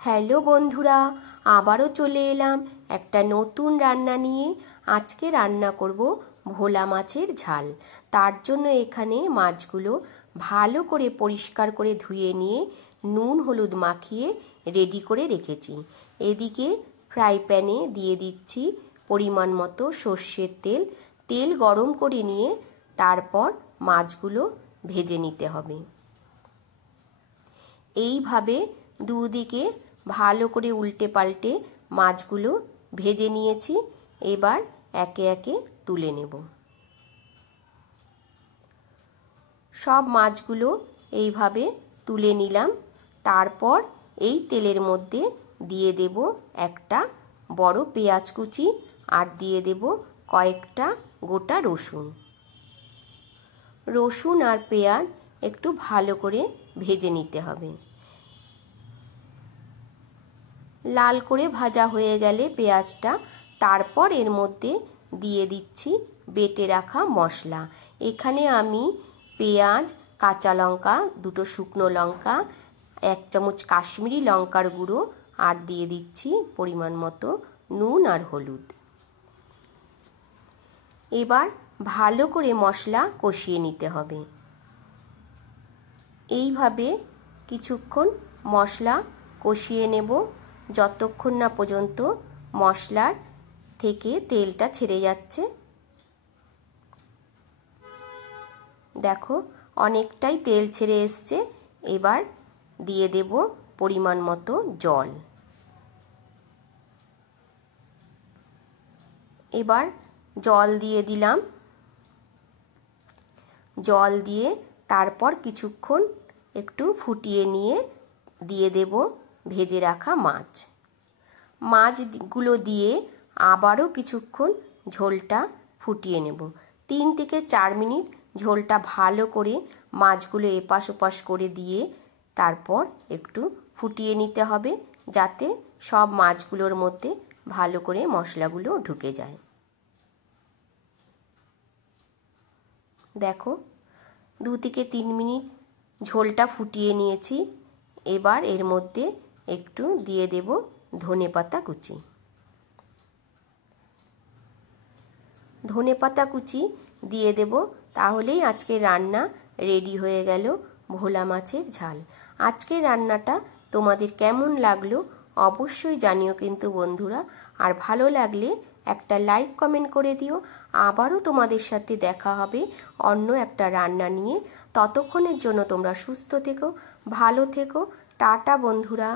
Hello বন্ধুরা, আবারও চলে এলাম একটা নতুন রান্না নিয়ে। আজকে রান্না করব ভোলা মাছের ঝাল। তার জন্য এখানে মাছগুলো ভালো করে পরিষ্কার করে ধুয়ে নিয়ে নুন হলুদ মাখিয়ে রেডি করে রেখেছি। এদিকে ফ্রাই প্যানে দিয়ে দিচ্ছি পরিমাণ মতো সর্ষের তেল। তেল গরম করে নিয়ে তারপর মাছগুলো ভেজে নিতে হবে। এইভাবে দুদিকে ভালো করে উল্টে পাল্টে মাছগুলো ভেজে নিয়েছি। এবার একে একে তুলে নেব। সব মাছগুলো এইভাবে তুলে নিলাম। তারপর এই তেলের মধ্যে দিয়ে দেব একটা বড় পেঁয়াজ কুচি আর দিয়ে দেব কয়েকটা গোটা রসুন। রসুন আর পেঁয়াজ একটু ভালো করে ভেজে নিতে হবে। লাল করে ভাজা হয়ে গেলে পেঁয়াজটা, তারপর এর মধ্যে দিয়ে দিচ্ছি বেটে রাখা মশলা। এখানে আমি পেঁয়াজ, কাঁচা লঙ্কা, দুটো শুকনো লঙ্কা, 1 চামচ কাশ্মীরি লঙ্কার গুঁড়ো আর দিয়ে দিচ্ছি পরিমাণ মতো নুন আর হলুদ। এবার ভালো করে মশলা কষিয়ে নিতে হবে। এইভাবে কিছুক্ষণ মশলা কষিয়ে নেব, যতক্ষণ না পর্যন্ত মশলার থেকে তেলটা ছেড়ে যাচ্ছে। দেখো অনেকটাই তেল ছেড়ে এসছে। এবার দিয়ে দেব পরিমাণ মতো জল। এবার জল দিয়ে দিলাম। জল দিয়ে তারপর কিছুক্ষণ একটু ফুটিয়ে নিয়ে দিয়ে দেব ভেজে রাখা মাছ। মাছগুলো দিয়ে আবারও কিছুক্ষণ ঝোলটা ফুটিয়ে নেব। 3 থেকে 4 মিনিট ঝোলটা ভালো করে মাছগুলো এপাশ ওপাশ করে দিয়ে তারপর একটু ফুটিয়ে নিতে হবে, যাতে সব মাছগুলোর মধ্যে ভালো করে মশলাগুলো ঢুকে যায়। দেখো 2 থেকে 3 মিনিট ঝোলটা ফুটিয়ে নিয়েছি। এবার এর মধ্যে একটু দিয়ে দেব ধনেপাতা কুচি। ধনেপাতা কুচি দিয়ে দেব, তাহলেই আজকের রান্না রেডি হয়ে গেল ভোলা মাছের ঝাল। আজকের রান্নাটা তোমাদের কেমন লাগলো অবশ্যই জানিও কিন্তু বন্ধুরা। আর ভালো লাগলে একটা লাইক কমেন্ট করে দিও। আবারও তোমাদের সাথে দেখা হবে অন্য একটা রান্না নিয়ে। ততক্ষণের জন্য তোমরা সুস্থ থেকো, ভালো থেকো। টাটা বন্ধুরা।